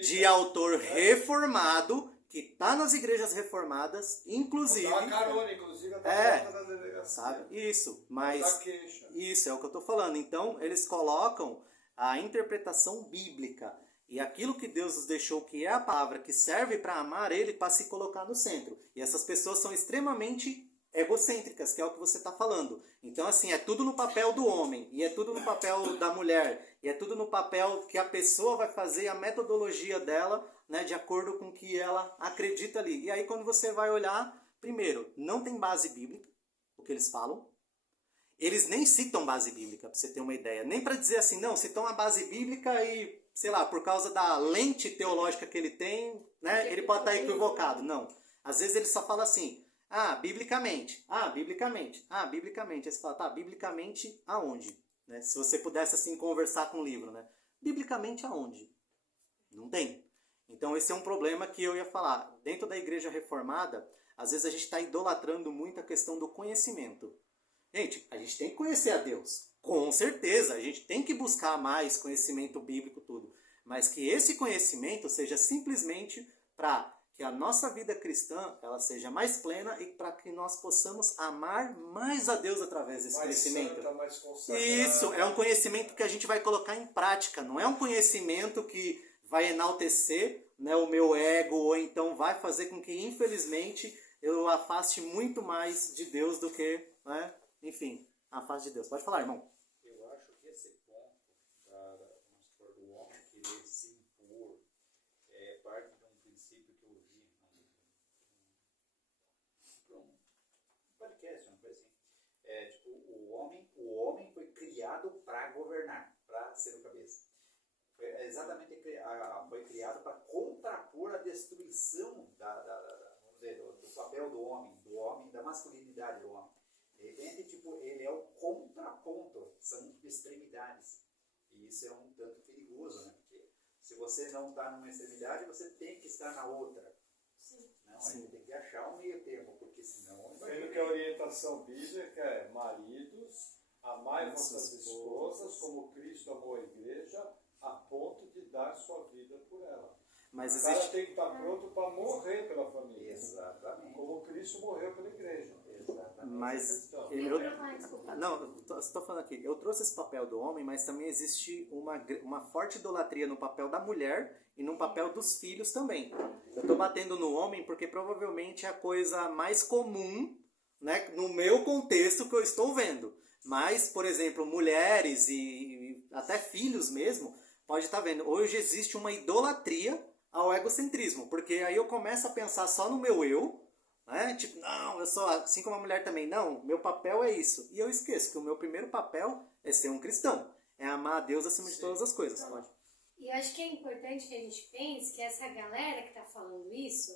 de autor reformado, que está nas igrejas reformadas, inclusive... Dá carona, inclusive, até a porta da delegacia. Sabe? Isso, mas... Dá queixa. Isso, é o que eu estou falando. Então, eles colocam a interpretação bíblica e aquilo que Deus nos deixou, que é a palavra, que serve para amar Ele, para se colocar no centro. E essas pessoas são extremamente egocêntricas, que é o que você está falando. Então, assim, é tudo no papel do homem, e é tudo no papel da mulher, e é tudo no papel que a pessoa vai fazer, a metodologia dela, né, de acordo com o que ela acredita ali. E aí, quando você vai olhar, primeiro, não tem base bíblica, o que eles falam. Eles nem citam base bíblica, para você ter uma ideia. Nem para dizer assim, não, citam a base bíblica e, sei lá, por causa da lente teológica que ele tem, né, ele pode estar equivocado. Não. Às vezes ele só fala assim, biblicamente. Biblicamente. Aí você fala, tá, biblicamente aonde? Né? Se você pudesse, assim, conversar com o livro, né? Biblicamente aonde? Não tem. Então esse é um problema que eu ia falar. Dentro da igreja reformada, às vezes a gente está idolatrando muito a questão do conhecimento. Gente, a gente tem que conhecer a Deus. Com certeza, a gente tem que buscar mais conhecimento bíblico, tudo. Mas que esse conhecimento seja simplesmente para que a nossa vida cristã ela seja mais plena e para que nós possamos amar mais a Deus através desse conhecimento. Santa, mais consagrada. Isso, é um conhecimento que a gente vai colocar em prática. Não é um conhecimento que vai enaltecer, né, o meu ego, ou então vai fazer com que, infelizmente, eu afaste muito mais de Deus do que, né, enfim, afaste de Deus. Pode falar, irmão. Eu acho que esse ponto do homem querer se impor é parte de um princípio que eu vi num podcast, uma coisa assim. Tipo, o homem foi criado para governar, para ser o cabeça. Exatamente, foi criado para contrapor a destruição do papel do homem, da masculinidade do homem. De repente, tipo, ele é o contraponto, são extremidades. E isso é um tanto perigoso, né? Porque se você não está numa extremidade, você tem que estar na outra. Sim. Não, a gente tem que achar um meio termo, porque senão... Sendo que a orientação bíblica é maridos, amai vossas esposas como Cristo amou a igreja, a ponto de dar sua vida por ela. Mas o cara tem que estar pronto para morrer pela família. Exatamente. Como Cristo morreu pela igreja. Exatamente. Mas Desculpa. não, estou falando aqui, eu trouxe esse papel do homem, mas também existe uma forte idolatria no papel da mulher e no papel dos filhos também. Eu estou batendo no homem porque provavelmente é a coisa mais comum, né, no meu contexto que eu estou vendo. Mas, por exemplo, mulheres e até filhos mesmo, pode estar vendo. Hoje existe uma idolatria ao egocentrismo, porque aí eu começo a pensar só no meu eu, né? Tipo, não, eu sou assim como a mulher também. Não, meu papel é isso. E eu esqueço que o meu primeiro papel é ser um cristão. É amar a Deus acima de todas as coisas. Pode. E eu acho que é importante que a gente pense que essa galera que está falando isso,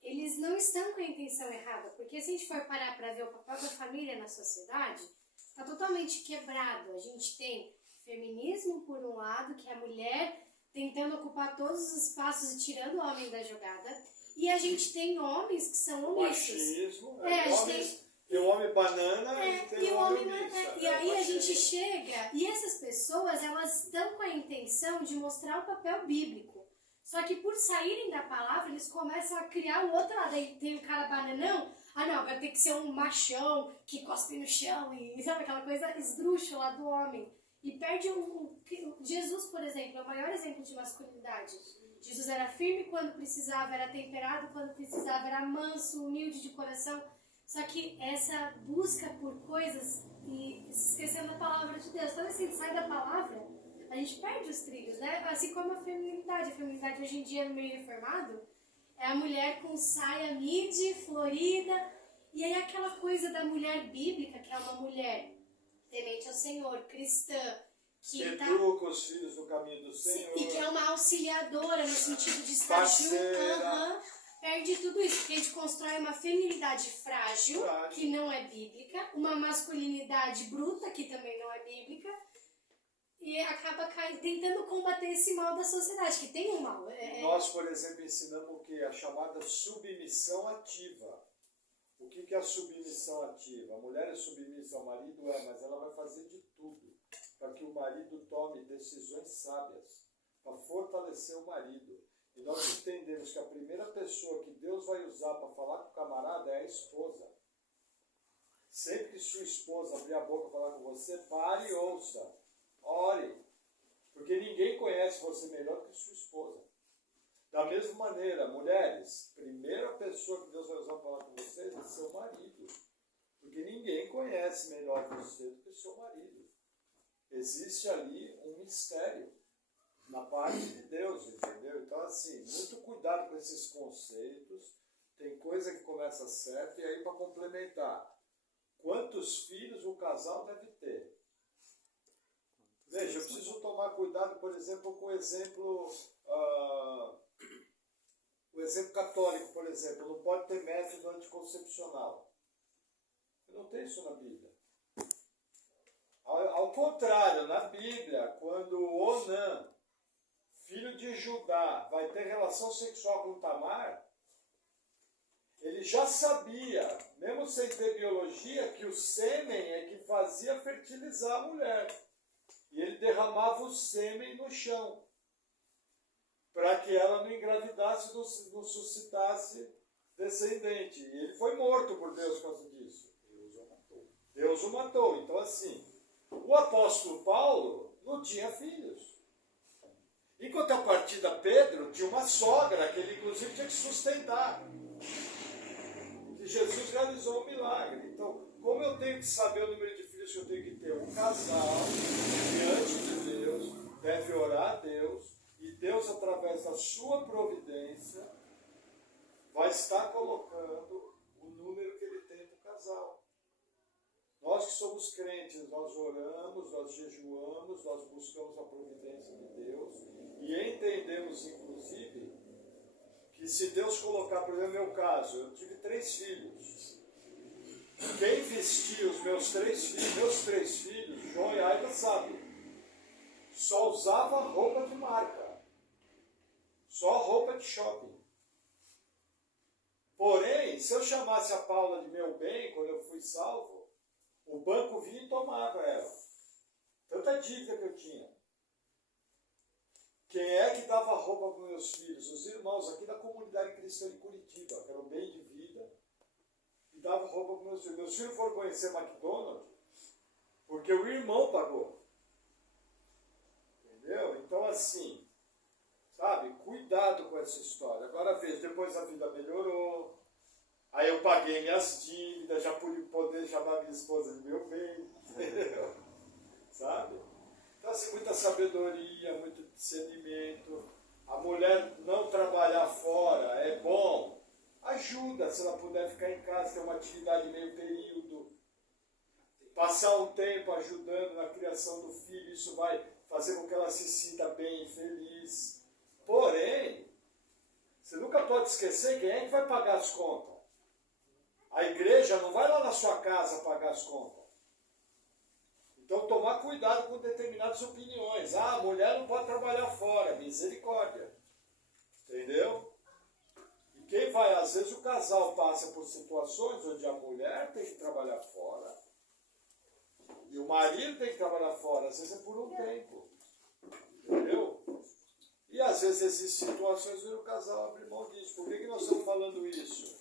eles não estão com a intenção errada. Porque se a gente for parar para ver o papel da família na sociedade, está totalmente quebrado. A gente tem feminismo por um lado, que é a mulher tentando ocupar todos os espaços e tirando o homem da jogada. E a gente tem homens que são omissos. Machismo, tem o homem banana e tem o homem omisso. E aí a gente chega, e essas pessoas, elas estão com a intenção de mostrar o papel bíblico. Só que por saírem da palavra, eles começam a criar o outro lado. Aí tem o cara bananão, não, vai ter que ser um machão que cospe no chão, e sabe aquela coisa esdrúxula do homem. E perde Jesus, por exemplo, é o maior exemplo de masculinidade. Jesus era firme quando precisava, era temperado quando precisava, era manso, humilde de coração. Só que essa busca por coisas e esquecendo a palavra de Deus. Quando a gente sai da palavra, a gente perde os trilhos, né? Assim como a feminilidade. A feminilidade hoje em dia, no meio reformado, é a mulher com saia midi, florida. E aí aquela coisa da mulher bíblica, que é uma mulher temente ao Senhor, cristã, que educa os filhos no caminho do Senhor. E que é uma auxiliadora no sentido de estar junto. Perde tudo isso, porque a gente constrói uma feminilidade frágil, que não é bíblica, uma masculinidade bruta, que também não é bíblica, e acaba tentando combater esse mal da sociedade, que tem um mal. Nós, por exemplo, ensinamos o que? A chamada submissão ativa. O que é a submissão ativa? A mulher é submissa ao marido, mas ela vai fazer de tudo para que o marido tome decisões sábias, para fortalecer o marido. E nós entendemos que a primeira pessoa que Deus vai usar para falar com o camarada é a esposa. Sempre que sua esposa abrir a boca para falar com você, pare e ouça. Ore. Porque ninguém conhece você melhor do que sua esposa. Da mesma maneira, mulheres, primeira pessoa que Deus vai usar para falar com vocês é seu marido. Porque ninguém conhece melhor você do que seu marido. Existe ali um mistério na parte de Deus, entendeu? Então, assim, muito cuidado com esses conceitos. Tem coisa que começa certo. E aí, para complementar, quantos filhos o casal deve ter? Veja, eu preciso tomar cuidado, por exemplo, com o exemplo católico, por exemplo. Não pode ter método anticoncepcional. Não tem isso na Bíblia. Ao contrário, na Bíblia, quando Onã, filho de Judá, vai ter relação sexual com Tamar, ele já sabia, mesmo sem ter biologia, que o sêmen é que fazia fertilizar a mulher. E ele derramava o sêmen no chão, para que ela não engravidasse, não suscitasse descendente. E ele foi morto por Deus por causa disso. Deus o matou. Então, assim, o apóstolo Paulo não tinha filhos. Em contrapartida, Pedro tinha uma sogra que ele, inclusive, tinha que sustentar. E Jesus realizou um milagre. Então, como eu tenho que saber o número de filhos que eu tenho que ter? Um casal, diante de Deus, deve orar a Deus, e Deus, através da sua providência, vai estar colocando o número que ele tem para o casal. Nós que somos crentes, nós oramos, nós jejuamos, nós buscamos a providência de Deus, e entendemos, inclusive, que se Deus colocar, por exemplo, no meu caso, eu tive 3 filhos. Quem vestia os meus três filhos, João e Aida sabe, só usava roupa de marca, só roupa de shopping. Porém, se eu chamasse a Paula de meu bem, quando eu fui salvo, o banco vinha e tomava ela. Tanta dívida que eu tinha. Quem é que dava roupa para os meus filhos? Os irmãos aqui da comunidade cristã de Curitiba, que era o bem de vida, e dava roupa para os meus filhos. Meus filhos foram conhecer McDonald's porque o irmão pagou. Entendeu? Então, assim, sabe, cuidado com essa história. Agora veja, depois a vida melhorou, aí eu paguei minhas dívidas, já pude poder chamar minha esposa de meu bem, entendeu? Sabe? Então, assim, muita sabedoria, muito discernimento. A mulher não trabalhar fora é bom. Ajuda, se ela puder ficar em casa, ter uma atividade meio período. Passar um tempo ajudando na criação do filho, isso vai fazer com que ela se sinta bem e feliz. Porém, você nunca pode esquecer quem é que vai pagar as contas. A igreja não vai lá na sua casa pagar as contas. Então, tomar cuidado com determinadas opiniões. Ah, a mulher não pode trabalhar fora. Misericórdia. Entendeu? E quem vai, às vezes, o casal passa por situações onde a mulher tem que trabalhar fora e o marido tem que trabalhar fora. Às vezes é por um tempo. Entendeu? E, às vezes, existem situações onde o casal abre mão disso. Por que nós estamos falando isso?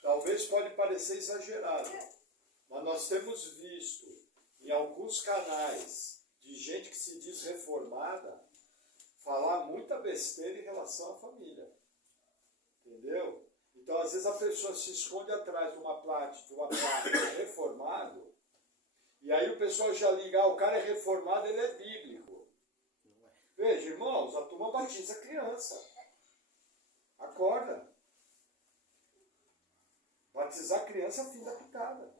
Talvez pode parecer exagerado, mas nós temos visto em alguns canais de gente que se diz reformada falar muita besteira em relação à família. Entendeu? Então, às vezes, a pessoa se esconde atrás de uma placa reformado, e aí o pessoal já liga, o cara é reformado, ele é bíblico. Veja, irmãos, a turma batiza criança. Acorda. Batizar criança é o fim da picada.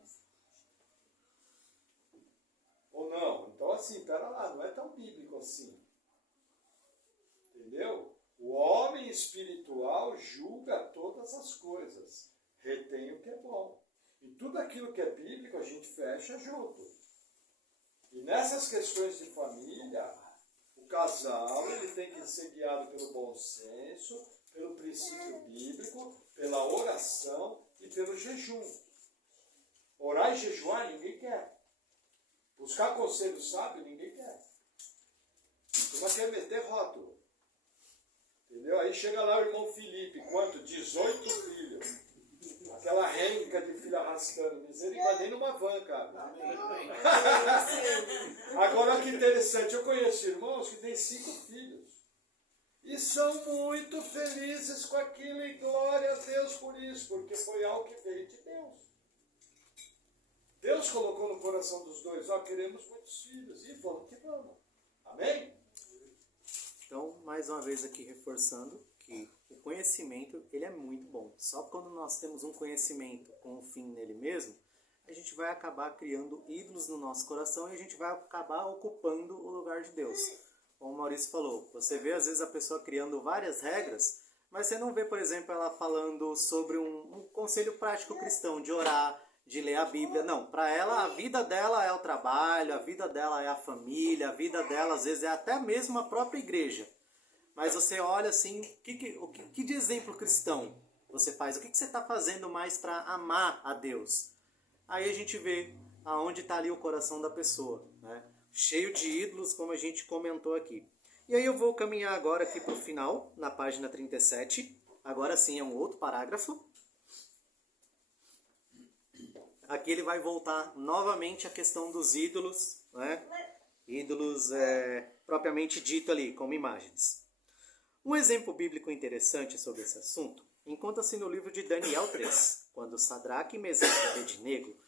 Ou não? Então, assim, pera lá, não é tão bíblico assim. Entendeu? O homem espiritual julga toda retém o que é bom. E tudo aquilo que é bíblico a gente fecha junto. E nessas questões de família, o casal ele tem que ser guiado pelo bom senso, pelo princípio bíblico, pela oração e pelo jejum. Orar e jejuar ninguém quer. Buscar conselho sábio ninguém quer. Uma quer meter rótulo. Entendeu? Aí chega lá o irmão Felipe, quanto? 18 filhos. Aquela renca de filho arrastando. Misericórdia, nem numa van, cara. Agora que interessante, eu conheço irmãos que têm 5 filhos. E são muito felizes com aquilo e glória a Deus por isso, porque foi algo que veio de Deus. Deus colocou no coração dos dois, ó, queremos muitos filhos, e vamos que vamos. Amém? Então, mais uma vez aqui reforçando que o conhecimento, ele é muito bom. Só quando nós temos um conhecimento com um fim nele mesmo, a gente vai acabar criando ídolos no nosso coração e a gente vai acabar ocupando o lugar de Deus. Como o Maurício falou, você vê às vezes a pessoa criando várias regras, mas você não vê, por exemplo, ela falando sobre um conselho prático cristão, de orar, de ler a Bíblia. Não, para ela, a vida dela é o trabalho, a vida dela é a família, a vida dela às vezes é até mesmo a própria igreja. Mas você olha assim, que de exemplo cristão você faz? O que você está fazendo mais para amar a Deus? Aí a gente vê aonde está ali o coração da pessoa, né? Cheio de ídolos, como a gente comentou aqui. E aí eu vou caminhar agora aqui para o final, na página 37. Agora sim é um outro parágrafo. Aqui ele vai voltar novamente à questão dos ídolos, né? Ídolos propriamente dito ali, como imagens. Um exemplo bíblico interessante sobre esse assunto encontra-se no livro de Daniel 3, quando Sadraque, Mesaque e Abednego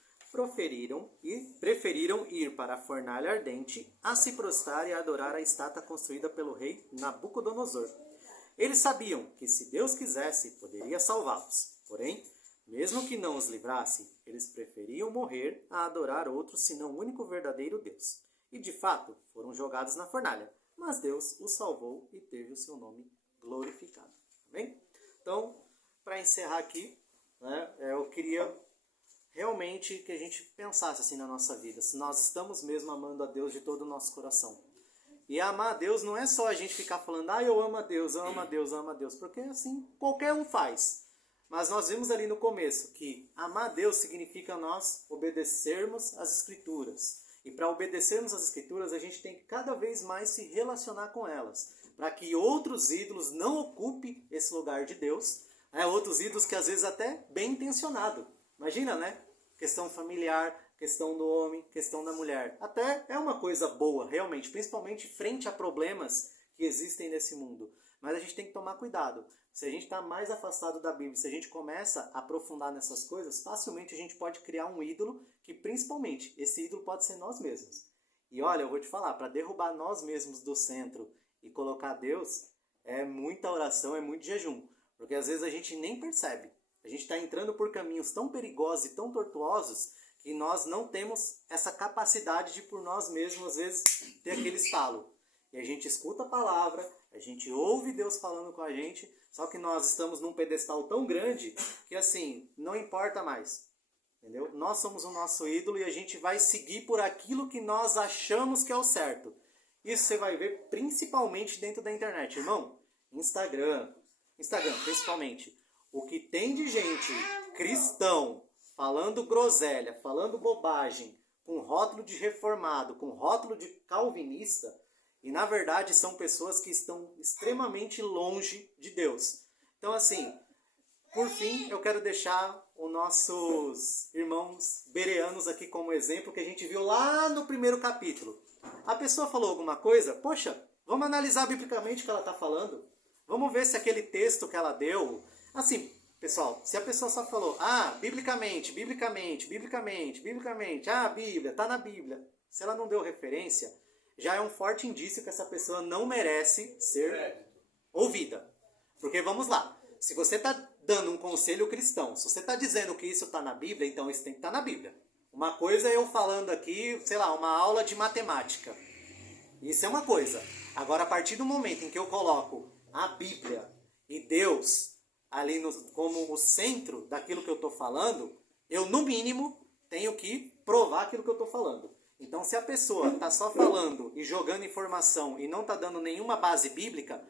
preferiram ir para a fornalha ardente a se prostrar e adorar a estátua construída pelo rei Nabucodonosor. Eles sabiam que, se Deus quisesse, poderia salvá-los. Porém, mesmo que não os livrasse, eles preferiam morrer a adorar outro senão o único verdadeiro Deus. E, de fato, foram jogados na fornalha. Mas Deus os salvou e teve o seu nome glorificado. Amém? Então, para encerrar aqui, né, eu queria realmente que a gente pensasse assim na nossa vida. Se nós estamos mesmo amando a Deus de todo o nosso coração. E amar a Deus não é só a gente ficar falando, eu amo a Deus, eu amo a Deus, eu amo a Deus. Porque assim, qualquer um faz. Mas nós vimos ali no começo que amar a Deus significa nós obedecermos às Escrituras. E para obedecermos às Escrituras, a gente tem que cada vez mais se relacionar com elas. Para que outros ídolos não ocupem esse lugar de Deus. Outros ídolos que às vezes até bem intencionado. Imagina, né? Questão familiar, questão do homem, questão da mulher. Até é uma coisa boa, realmente. Principalmente frente a problemas que existem nesse mundo. Mas a gente tem que tomar cuidado. Se a gente está mais afastado da Bíblia, se a gente começa a aprofundar nessas coisas, facilmente a gente pode criar um ídolo que, principalmente, esse ídolo pode ser nós mesmos. E olha, eu vou te falar, para derrubar nós mesmos do centro e colocar Deus, é muita oração, é muito jejum. Porque às vezes a gente nem percebe. A gente está entrando por caminhos tão perigosos e tão tortuosos que nós não temos essa capacidade de, por nós mesmos, às vezes, ter aquele estalo. E a gente escuta a palavra, a gente ouve Deus falando com a gente, só que nós estamos num pedestal tão grande que, assim, não importa mais. Entendeu? Nós somos o nosso ídolo e a gente vai seguir por aquilo que nós achamos que é o certo. Isso você vai ver principalmente dentro da internet, irmão. Instagram principalmente. O que tem de gente cristão falando groselha, falando bobagem, com rótulo de reformado, com rótulo de calvinista, e na verdade são pessoas que estão extremamente longe de Deus. Então assim, por fim, eu quero deixar os nossos irmãos bereanos aqui como exemplo, que a gente viu lá no primeiro capítulo. A pessoa falou alguma coisa, poxa, vamos analisar biblicamente o que ela está falando. Vamos ver se aquele texto que ela deu... Assim, pessoal, se a pessoa só falou, biblicamente, a Bíblia, está na Bíblia. Se ela não deu referência, já é um forte indício que essa pessoa não merece ser ouvida. Porque vamos lá, se você está dando um conselho cristão, se você está dizendo que isso está na Bíblia, então isso tem que estar na Bíblia. Uma coisa é eu falando aqui, sei lá, uma aula de matemática. Isso é uma coisa. Agora, a partir do momento em que eu coloco a Bíblia e Deus ali como o centro daquilo que eu estou falando, eu, no mínimo, tenho que provar aquilo que eu estou falando. Então, se a pessoa está só falando e jogando informação e não está dando nenhuma base bíblica,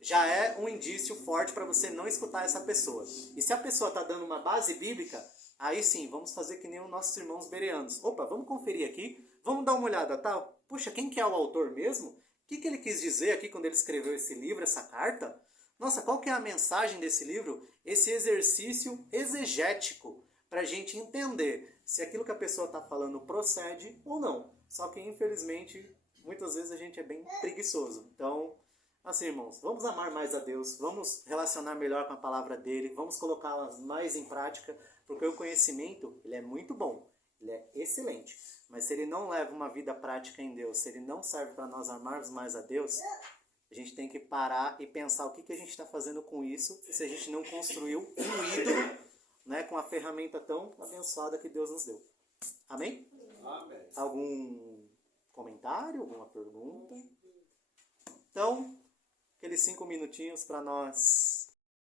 já é um indício forte para você não escutar essa pessoa. E se a pessoa está dando uma base bíblica, aí sim, vamos fazer que nem os nossos irmãos bereanos. Opa, vamos conferir aqui, vamos dar uma olhada, tal. Puxa, quem que é o autor mesmo? O que ele quis dizer aqui quando ele escreveu esse livro, essa carta? Nossa, qual que é a mensagem desse livro? Esse exercício exegético para a gente entender se aquilo que a pessoa está falando procede ou não. Só que, infelizmente, muitas vezes a gente é bem preguiçoso. Então, assim, irmãos, vamos amar mais a Deus, vamos relacionar melhor com a palavra dele, vamos colocá-las mais em prática, porque o conhecimento, ele é muito bom, ele é excelente. Mas se ele não leva uma vida prática em Deus, se ele não serve para nós amarmos mais a Deus, a gente tem que parar e pensar o que a gente está fazendo com isso, se a gente não construiu um ídolo, né, com a ferramenta tão abençoada que Deus nos deu. Amém? Amém. Algum comentário, alguma pergunta? Então, aqueles 5 minutinhos para nós